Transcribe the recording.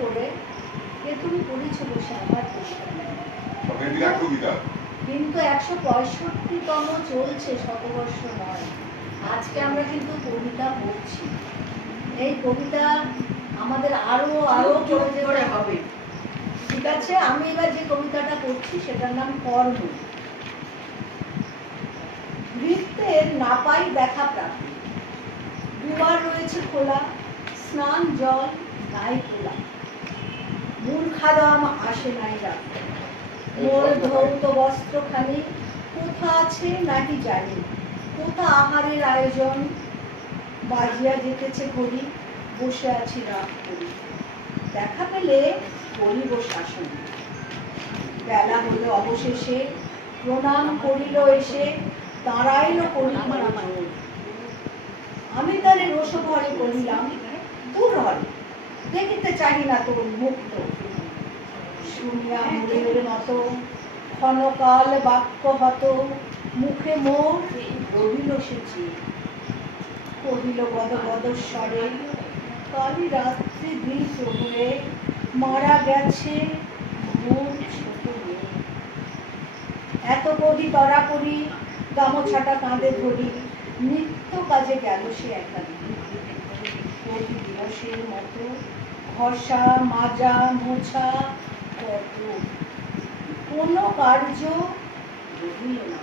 করে যে তুমি পড়েছো বসে আমার পরিষ্কার কিন্তু 165তম চলছে, শতবর্ষ নয়। আজকে আমরা কিন্তু কবিতা পড়ছি। এই কবিতা আমাদের আরো আরো করে হবে। ঠিক আছে, আমি এবার যে কবিতাটা পড়ছি সেটার নাম কর্ম। বৃত্তের না পাই দেখা প্রাপ্তি, দুয়ার রয়েছে খোলা, স্নান জল নাই খোলা, মূর্খাদাম আসে নাই রাখতে, মোর ধৌত বস্ত্রখানি কোথা আছে নাকি জানি, কোথা আহারের আয়োজন, বাজিয়া যেতেছে ঘড়ি, বসে আছি রাত করি, দেখা পেলে করিব শাসন। বেলা হলো অবশেষে, প্রণাম করিল এসে, দাঁড়াইল করি জোর। আমি তারে রোষভরে করিলাম, দূর হল, দেখিতে চাহি না তোর মুক্ত। শুনিয়া মোরের মতো ক্ষণকাল বাক্য হত, মুখে মোর রহিল সে চেয়ে। কহিল গদ গদ স্বরে, কালি রাত্রি দিন প্রহরে মারা গেছে মোর ছোট মেয়ে। এত করি তরা করি, গামছাটা কাঁধে ধরি, নিত্য কাজে গেল সে একা। প্রতি দিবসের মতো ঘষা মাজা মোছা কত, কোনো কার্য রহিল না।